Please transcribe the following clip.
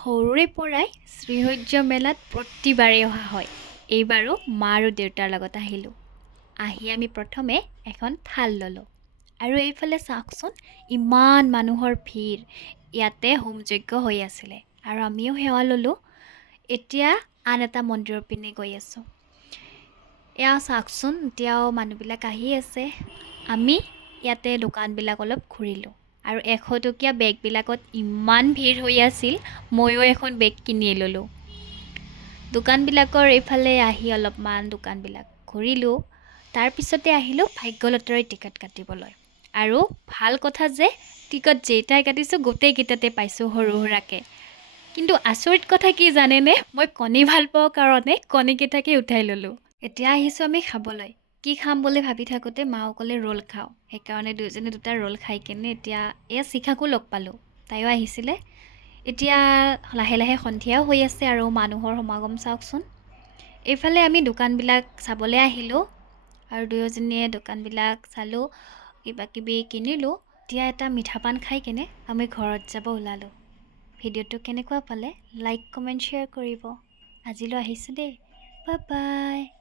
সৰুৰে পৰাই শ্ৰীসূৰ্য মেলাত প্ৰতিবাৰেই অহা হয়। এইবাৰো মা আৰু দেউতাৰ লগত আহিলোঁ। আহি আমি প্ৰথমে এখন থাল ল'লোঁ। আৰু এইফালে চাওকচোন, ইমান মানুহৰ ভিৰ। ইয়াতে হোম যজ্ঞ হৈ আছিলে আৰু আমিও সেৱা ল'লোঁ। এতিয়া আন এটা মন্দিৰৰ পিনে গৈ আছোঁ। এয়া চাওকচোন, এতিয়াও মানুহবিলাক আহি আছে। আমি ইয়াতে দোকানবিলাক অলপ ঘূৰিলোঁ। আৰু 100 টকীয়া বেগবিলাকত ইমান ভিৰ হৈ আছিল, ময়ো এখন বেগ কিনি ল'লোঁ। দোকানবিলাকৰ এইফালে আহি অলপমান দোকানবিলাক ঘূৰিলোঁ। তাৰপিছতে আহিলোঁ ভাগ্য লটাৰীৰ টিকট কাটিবলৈ। আৰু ভাল কথা যে টিকট যেইটাই কাটিছোঁ গোটেইকেইটাতে পাইছোঁ সৰু সুৰাকৈ। কিন্তু আচৰিত কথা কি জানেনে? মই কণী ভাল পাওঁ কাৰণে কণীকেইটাকে উঠাই ল'লোঁ। এতিয়া আহিছোঁ আমি খাবলৈ। কি খাম বুলি ভাবি থাকোঁতে মাও ক'লে ৰোল খাওঁ। সেইকাৰণে দুয়োজনে দুটা ৰোল খাই কেনে এতিয়া এয়া শিখাকো লগ পালোঁ। তাইও আহিছিলে। এতিয়া লাহে লাহে সন্ধিয়াও হৈ আছে আৰু মানুহৰ সমাগম চাওকচোন। এইফালে আমি দোকানবিলাক চাবলৈ আহিলোঁ আৰু দুয়োজনীয়ে দোকানবিলাক চালোঁ, কিবাকিবি কিনিলোঁ। এতিয়া এটা মিঠা পান খাই কেনে আমি ঘৰত যাব ওলালোঁ। ভিডিঅ'টো কেনেকুৱা পালে লাইক কমেণ্ট শ্বেয়াৰ কৰিব। আজিলৈ আহিছোঁ দেই, বাই বাই।